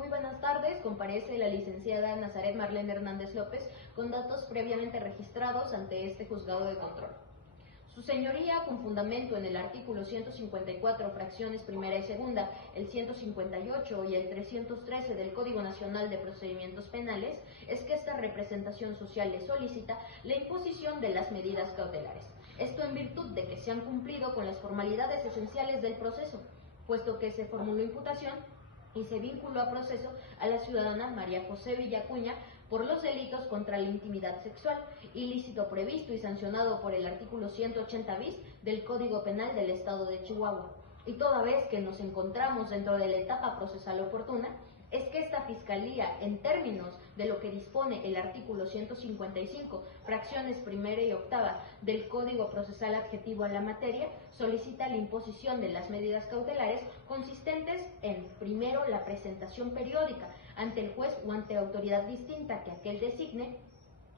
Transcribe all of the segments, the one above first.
Muy buenas tardes, comparece la licenciada Nazaret Marlene Hernández López con datos previamente registrados ante este juzgado de control. Su señoría, con fundamento en el artículo 154, fracciones primera y segunda, el 158 y el 313 del Código Nacional de Procedimientos Penales, es que esta representación social le solicita la imposición de las medidas cautelares. Esto en virtud de que se han cumplido con las formalidades esenciales del proceso, puesto que se formuló imputación y se vinculó a proceso a la ciudadana María José Villacuña por los delitos contra la intimidad sexual, ilícito previsto y sancionado por el artículo 180 bis del Código Penal del Estado de Chihuahua. Y toda vez que nos encontramos dentro de la etapa procesal oportuna, es que esta Fiscalía, en términos de lo que dispone el artículo 155, fracciones primera y octava del Código Procesal adjetivo a la materia, solicita la imposición de las medidas cautelares consistentes en, primero, la presentación periódica ante el juez o ante autoridad distinta que aquel designe,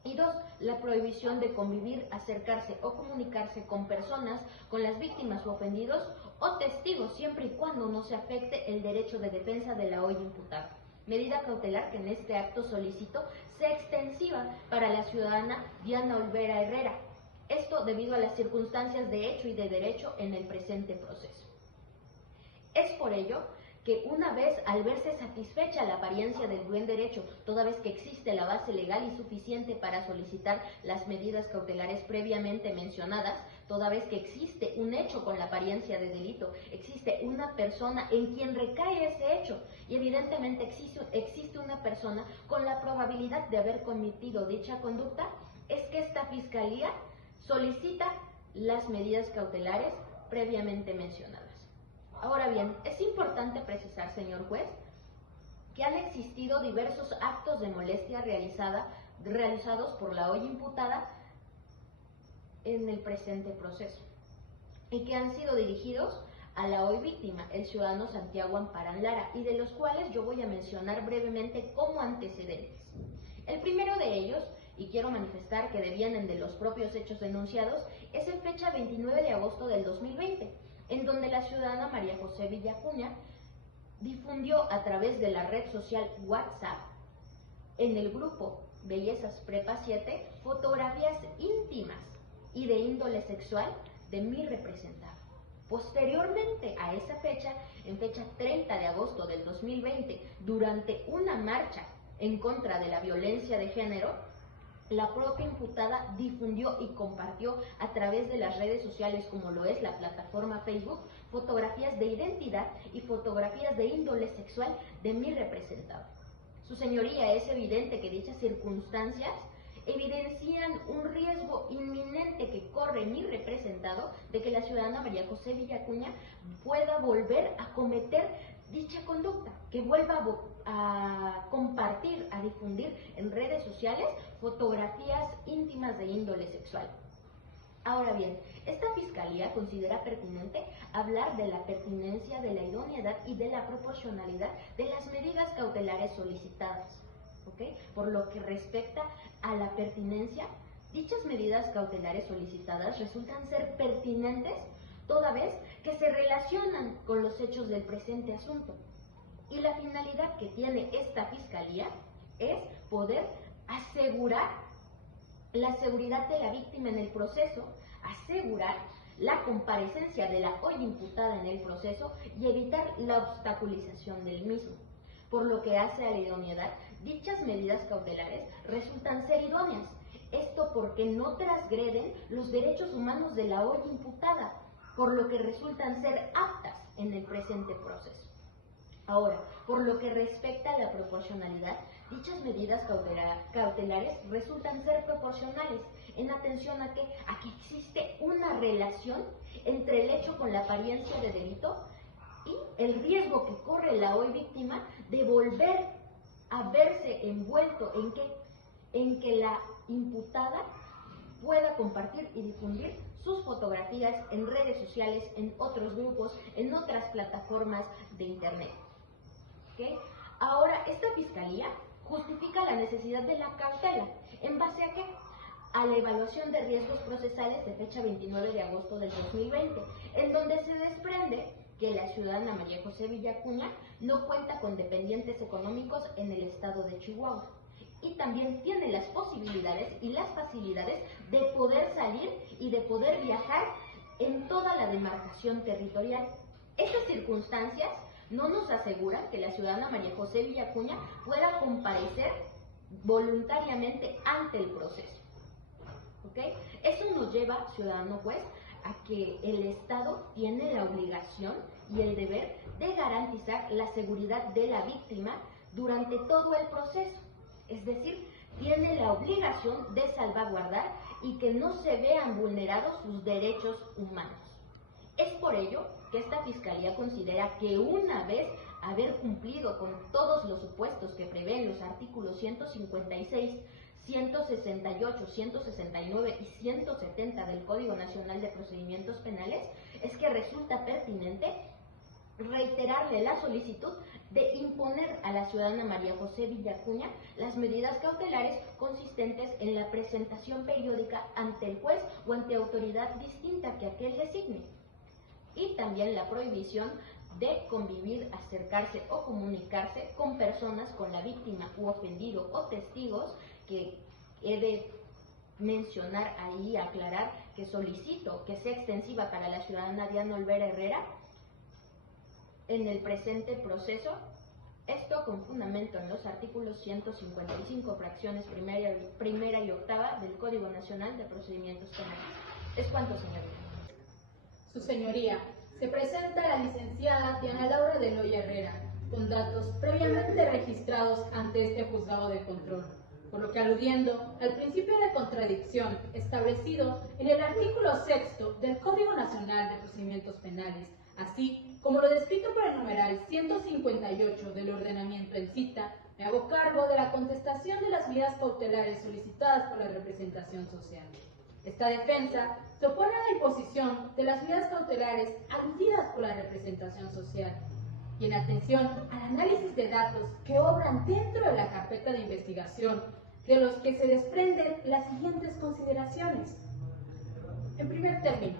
y dos, la prohibición de convivir, acercarse o comunicarse con personas, con las víctimas o ofendidos o testigos, siempre y cuando no se afecte el derecho de defensa de la hoy imputada. Medida cautelar que en este acto solicito sea extensiva para la ciudadana Diana Olvera Herrera. Esto debido a las circunstancias de hecho y de derecho en el presente proceso. Es por ello que una vez al verse satisfecha la apariencia del buen derecho, toda vez que existe la base legal y suficiente para solicitar las medidas cautelares previamente mencionadas, toda vez que existe un hecho con la apariencia de delito, existe una persona en quien recae ese hecho y evidentemente existe una persona con la probabilidad de haber cometido dicha conducta, es que esta Fiscalía solicita las medidas cautelares previamente mencionadas. Ahora bien, es importante precisar, señor juez, que han existido diversos actos de molestia realizados por la hoy imputada en el presente proceso y que han sido dirigidos a la hoy víctima, el ciudadano Santiago Amparán Lara, y de los cuales yo voy a mencionar brevemente como antecedentes. El primero de ellos, y quiero manifestar que devienen de los propios hechos denunciados, es en fecha 29 de agosto del 2020, en donde la ciudadana María José Villacuña difundió a través de la red social WhatsApp, en el grupo Bellezas Prepa 7, fotografías íntimas y de índole sexual de mi representado. Posteriormente a esa fecha, en fecha 30 de agosto del 2020, durante una marcha en contra de la violencia de género, la propia imputada difundió y compartió a través de las redes sociales, como lo es la plataforma Facebook, fotografías de identidad y fotografías de índole sexual de mi representado. Su señoría, es evidente que dichas circunstancias evidencian un riesgo inminente que corre mi representado de que la ciudadana María José Villacuña pueda volver a cometer dicha conducta, que vuelva a compartir, a difundir en redes sociales fotografías íntimas de índole sexual. Ahora bien, esta Fiscalía considera pertinente hablar de la pertinencia, de la idoneidad y de la proporcionalidad de las medidas cautelares solicitadas. ¿Okay? Por lo que respecta a la pertinencia, dichas medidas cautelares solicitadas resultan ser pertinentes toda vez que se relacionan con los hechos del presente asunto. Y la finalidad que tiene esta Fiscalía es poder asegurar la seguridad de la víctima en el proceso, asegurar la comparecencia de la hoy imputada en el proceso y evitar la obstaculización del mismo. Por lo que hace a la idoneidad, dichas medidas cautelares resultan ser idóneas. Esto porque no transgreden los derechos humanos de la hoy imputada, por lo que resultan ser aptas en el presente proceso. Ahora, por lo que respecta a la proporcionalidad, dichas medidas cautelares resultan ser proporcionales en atención a que existe una relación entre el hecho con la apariencia de delito y el riesgo que corre la hoy víctima de volver a verse envuelto en que la imputada pueda compartir y difundir sus fotografías en redes sociales, en otros grupos, en otras plataformas de internet. ¿Okay? Ahora, esta Fiscalía justifica la necesidad de la cautela. ¿En base a qué? A la evaluación de riesgos procesales de fecha 29 de agosto del 2020, en donde se desprende que la ciudadana María José Villacuña no cuenta con dependientes económicos en el estado de Chihuahua y también tiene las posibilidades y las facilidades de poder salir y de poder viajar en toda la demarcación territorial. Estas circunstancias no nos aseguran que la ciudadana María José Villacuña pueda comparecer voluntariamente ante el proceso. ¿Okay? Eso nos lleva, ciudadano juez, a que el Estado tiene la obligación y el deber de garantizar la seguridad de la víctima durante todo el proceso. Es decir, tiene la obligación de salvaguardar y que no se vean vulnerados sus derechos humanos. Es por ello que esta Fiscalía considera que una vez haber cumplido con todos los supuestos que prevén los artículos 156, 168, 169 y 170 del Código Nacional de Procedimientos Penales, es que resulta pertinente reiterarle la solicitud de imponer a la ciudadana María José Villacuña las medidas cautelares consistentes en la presentación periódica ante el juez o ante autoridad distinta que aquel designe, y también la prohibición de convivir, acercarse o comunicarse con personas con la víctima u ofendido o testigos, que he de mencionar ahí, aclarar que solicito que sea extensiva para la ciudadana Diana Olvera Herrera en el presente proceso, esto con fundamento en los artículos 155, fracciones primera y octava del Código Nacional de Procedimientos Penales. Es cuanto, señoría. Su señoría, se presenta la licenciada Diana Laura de Loya Herrera, con datos previamente registrados ante este juzgado de control, por lo que aludiendo al principio de contradicción establecido en el artículo 6 del Código Nacional de Procedimientos Penales, así como lo descrito por el numeral 158 del ordenamiento en cita, me hago cargo de la contestación de las medidas cautelares solicitadas por la representación social. Esta defensa se opone a la imposición de las medidas cautelares aludidas por la representación social y en atención al análisis de datos que obran dentro de la carpeta de investigación, de los que se desprenden las siguientes consideraciones. En primer término,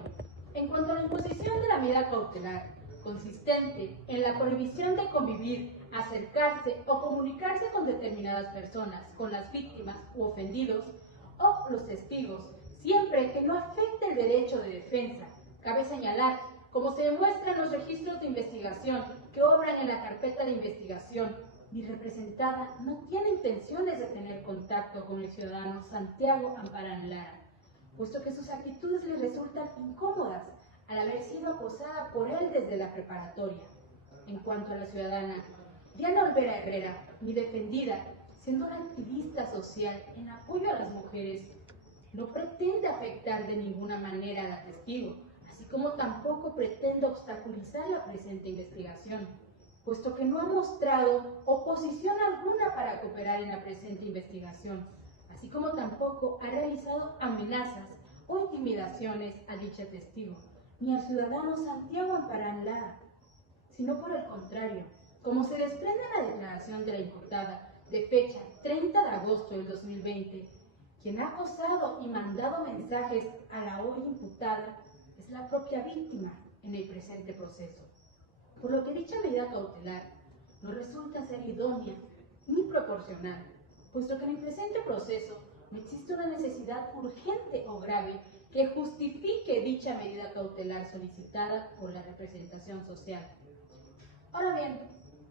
en cuanto a la imposición de la medida cautelar, consistente en la prohibición de convivir, acercarse o comunicarse con determinadas personas, con las víctimas u ofendidos o los testigos, siempre que no afecte el derecho de defensa. Cabe señalar, como se demuestra en los registros de investigación que obran en la carpeta de investigación, mi representada no tiene intenciones de tener contacto con el ciudadano Santiago Amparán Lara, puesto que sus actitudes le resultan incómodas al haber sido acosada por él desde la preparatoria. En cuanto a la ciudadana Diana Olvera Herrera, mi defendida, siendo una activista social en apoyo a las mujeres, no pretende afectar de ninguna manera a la testigo, así como tampoco pretende obstaculizar la presente investigación, puesto que no ha mostrado oposición alguna para cooperar en la presente investigación, así como tampoco ha realizado amenazas o intimidaciones a dicha testigo, ni al ciudadano Santiago Amparán Lara, sino por el contrario, como se desprende en la declaración de la imputada de fecha 30 de agosto del 2020, quien ha acosado y mandado mensajes a la hoy imputada es la propia víctima en el presente proceso, por lo que dicha medida cautelar no resulta ser idónea ni proporcional, puesto que en el presente proceso no existe una necesidad urgente o grave que justifique dicha medida cautelar solicitada por la representación social. Ahora bien,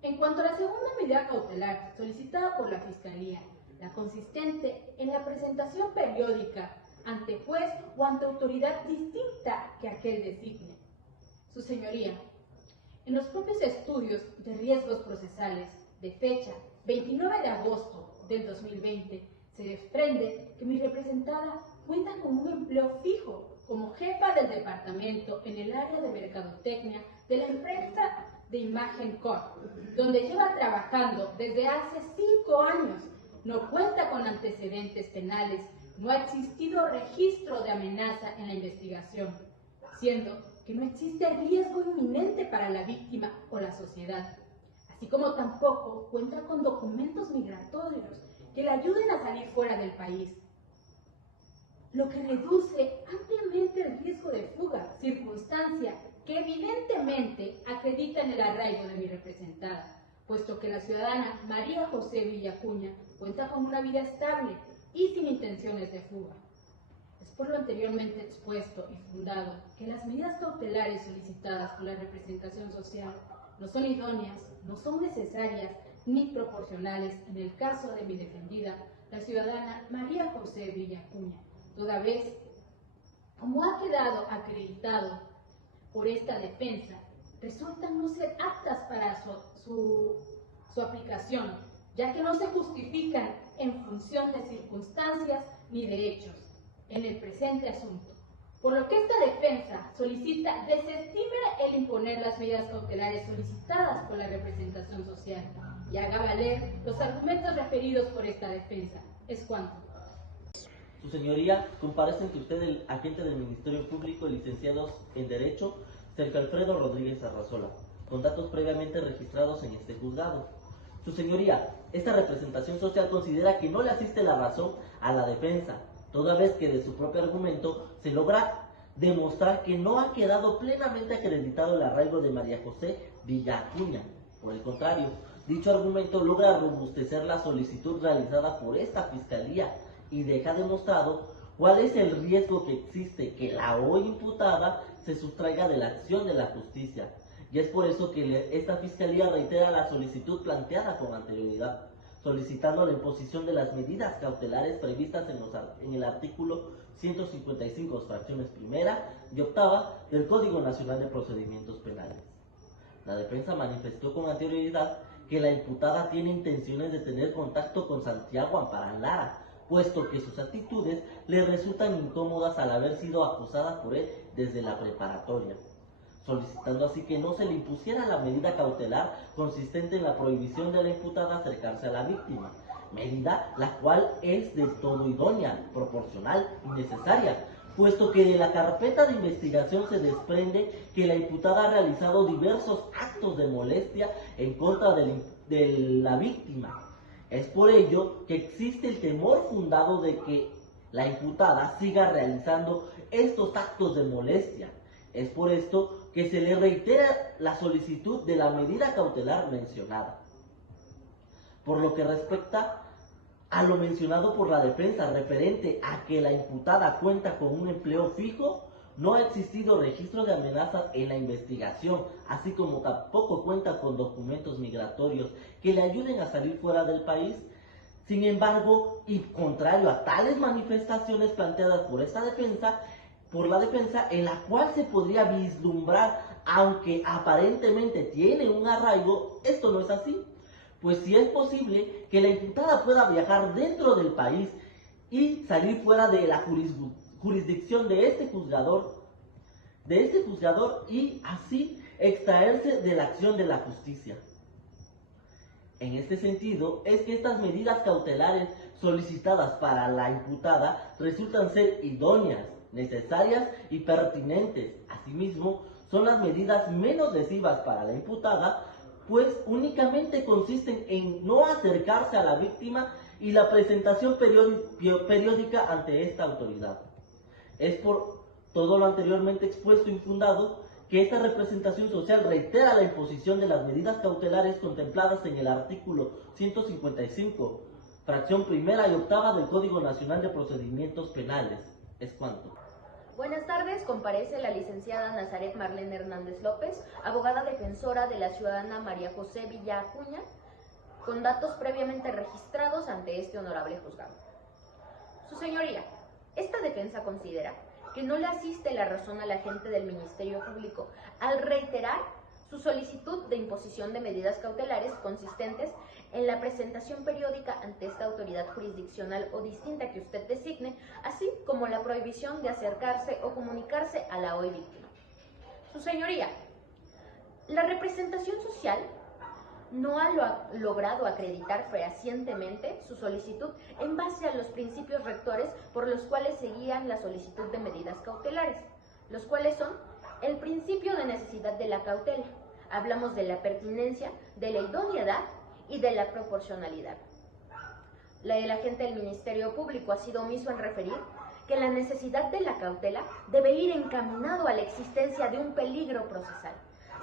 en cuanto a la segunda medida cautelar solicitada por la Fiscalía, la consistente en la presentación periódica ante juez o ante autoridad distinta que aquel designe. Su señoría, en los propios estudios de riesgos procesales de fecha 29 de agosto del 2020, se desprende que mi representada cuenta con un empleo fijo como jefa del departamento en el área de mercadotecnia de la empresa de Imagen Corp, donde lleva trabajando desde hace 5 años. No cuenta con antecedentes penales, no ha existido registro de amenaza en la investigación, siendo que no existe riesgo inminente para la víctima o la sociedad, así como tampoco cuenta con documentos migratorios que le ayuden a salir fuera del país, lo que reduce ampliamente el riesgo de fuga, circunstancia que evidentemente acreditan el arraigo de mi representada, puesto que la ciudadana María José Villacuña cuenta con una vida estable y sin intenciones de fuga. Es por lo anteriormente expuesto y fundado que las medidas cautelares solicitadas por la representación social no son idóneas, no son necesarias ni proporcionales en el caso de mi defendida, la ciudadana María José Villacuña, toda vez, como ha quedado acreditado por esta defensa, resultan no ser aptas para su aplicación, ya que no se justifican en función de circunstancias ni de hechos en el presente asunto, por lo que esta defensa solicita desestime el imponer las medidas cautelares solicitadas por la representación social y haga valer los argumentos referidos por esta defensa. Es cuanto. Su señoría, comparece ante usted el agente del Ministerio Público, el licenciado en Derecho, Sergio Alfredo Rodríguez Arrazola, con datos previamente registrados en este juzgado. Su señoría, esta representación social considera que no le asiste la razón a la defensa, toda vez que de su propio argumento se logra demostrar que no ha quedado plenamente acreditado el arraigo de María José Villacuña. Por el contrario, dicho argumento logra robustecer la solicitud realizada por esta fiscalía y deja demostrado cuál es el riesgo que existe que la hoy imputada se sustraiga de la acción de la justicia. Y es por eso que esta fiscalía reitera la solicitud planteada con anterioridad, solicitando la imposición de las medidas cautelares previstas en el artículo 155, fracciones primera y octava del Código Nacional de Procedimientos Penales. La defensa manifestó con anterioridad que la imputada tiene intenciones de tener contacto con Santiago Amparán Lara, puesto que sus actitudes le resultan incómodas al haber sido acosada por él desde la preparatoria, solicitando así que no se le impusiera la medida cautelar consistente en la prohibición de la imputada acercarse a la víctima, medida la cual es del todo idónea, proporcional y necesaria, puesto que de la carpeta de investigación se desprende que la imputada ha realizado diversos actos de molestia en contra de la víctima. Es por ello que existe el temor fundado de que la imputada siga realizando estos actos de molestia. Es por esto que se le reitera la solicitud de la medida cautelar mencionada. Por lo que respecta a lo mencionado por la defensa referente a que la imputada cuenta con un empleo fijo, no ha existido registro de amenazas en la investigación, así como tampoco cuenta con documentos migratorios que le ayuden a salir fuera del país. Sin embargo, y contrario a tales manifestaciones planteadas por la defensa, en la cual se podría vislumbrar, aunque aparentemente tiene un arraigo, esto no es así. Pues si es posible que la imputada pueda viajar dentro del país y salir fuera de la jurisdicción de este juzgador y así extraerse de la acción de la justicia. En este sentido, es que estas medidas cautelares solicitadas para la imputada resultan ser idóneas, necesarias y pertinentes. Asimismo, son las medidas menos lesivas para la imputada, pues únicamente consisten en no acercarse a la víctima y la presentación periódica ante esta autoridad. Es por todo lo anteriormente expuesto y fundado que esta representación social reitera la imposición de las medidas cautelares contempladas en el artículo 155, fracción primera y octava del Código Nacional de Procedimientos Penales. Es cuanto. Buenas tardes, comparece la licenciada Nazaret Marlene Hernández López, abogada defensora de la ciudadana María José Villacuña, con datos previamente registrados ante este honorable juzgado. Su señoría, esta defensa considera que no le asiste la razón al agente del Ministerio Público al reiterar su solicitud de imposición de medidas cautelares consistentes en la presentación periódica ante esta autoridad jurisdiccional o distinta que usted designe, así como la prohibición de acercarse o comunicarse a la hoy víctima. Su señoría, la representación social no ha logrado acreditar fehacientemente su solicitud en base a los principios rectores por los cuales se guían la solicitud de medidas cautelares, los cuales son el principio de necesidad de la cautela. Hablamos de la pertinencia, de la idoneidad y de la proporcionalidad. El agente del Ministerio Público ha sido omiso en referir que la necesidad de la cautela debe ir encaminado a la existencia de un peligro procesal,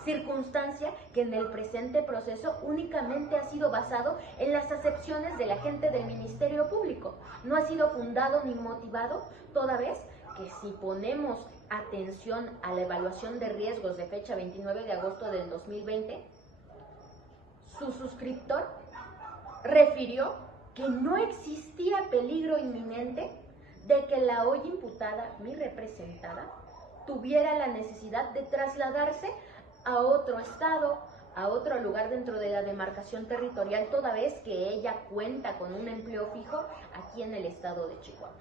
circunstancia que en el presente proceso únicamente ha sido basado en las acepciones del agente del Ministerio Público, no ha sido fundado ni motivado, toda vez que si ponemos atención a la evaluación de riesgos de fecha 29 de agosto del 2020, su suscriptor refirió que no existía peligro inminente de que la hoy imputada, mi representada, tuviera la necesidad de trasladarse a otro estado, a otro lugar dentro de la demarcación territorial, toda vez que ella cuenta con un empleo fijo aquí en el estado de Chihuahua.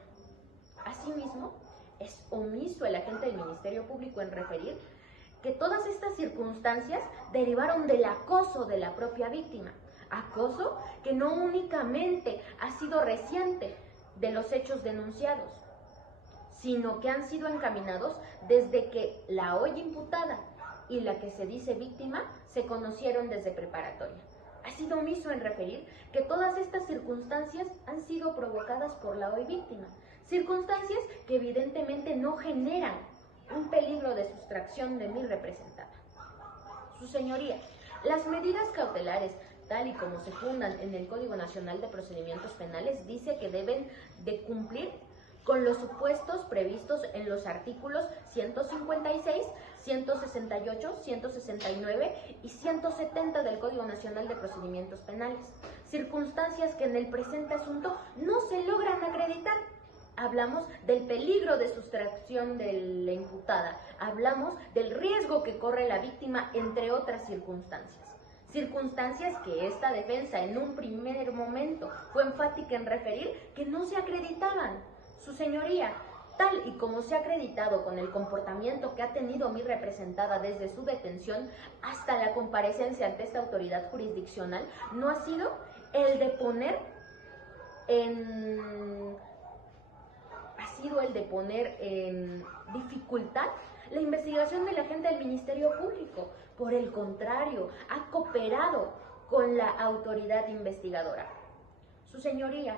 Asimismo, es omiso el agente del Ministerio Público en referir que todas estas circunstancias derivaron del acoso de la propia víctima, acoso que no únicamente ha sido reciente de los hechos denunciados, sino que han sido encaminados desde que la hoy imputada y la que se dice víctima se conocieron desde preparatoria. Ha sido omiso en referir que todas estas circunstancias han sido provocadas por la hoy víctima, circunstancias que evidentemente no generan un peligro de sustracción de mi representada. Su señoría, las medidas cautelares, tal y como se fundan en el Código Nacional de Procedimientos Penales, dice que deben de cumplir con los supuestos previstos en los artículos 156, 168, 169 y 170 del Código Nacional de Procedimientos Penales, circunstancias que en el presente asunto no se logran acreditar. Hablamos del peligro de sustracción de la imputada, hablamos del riesgo que corre la víctima, entre otras circunstancias. Circunstancias que esta defensa en un primer momento fue enfática en referir que no se acreditaban. Su señoría, tal y como se ha acreditado con el comportamiento que ha tenido mi representada desde su detención hasta la comparecencia ante esta autoridad jurisdiccional, no ha sido el de poner en dificultad la investigación del agente del Ministerio Público. Por el contrario, ha cooperado con la autoridad investigadora. Su señoría,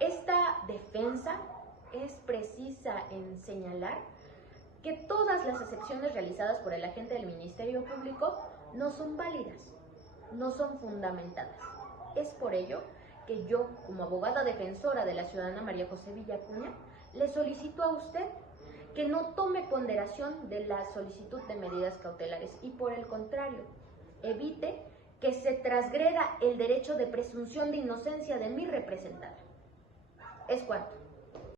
esta defensa es precisa en señalar que todas las acepciones realizadas por el agente del Ministerio Público no son válidas, no son fundamentadas. Es por ello que yo, como abogada defensora de la ciudadana María José Villacuña, le solicito a usted que no tome ponderación de la solicitud de medidas cautelares y, por el contrario, evite que se transgreda el derecho de presunción de inocencia de mi representada. Es cuanto.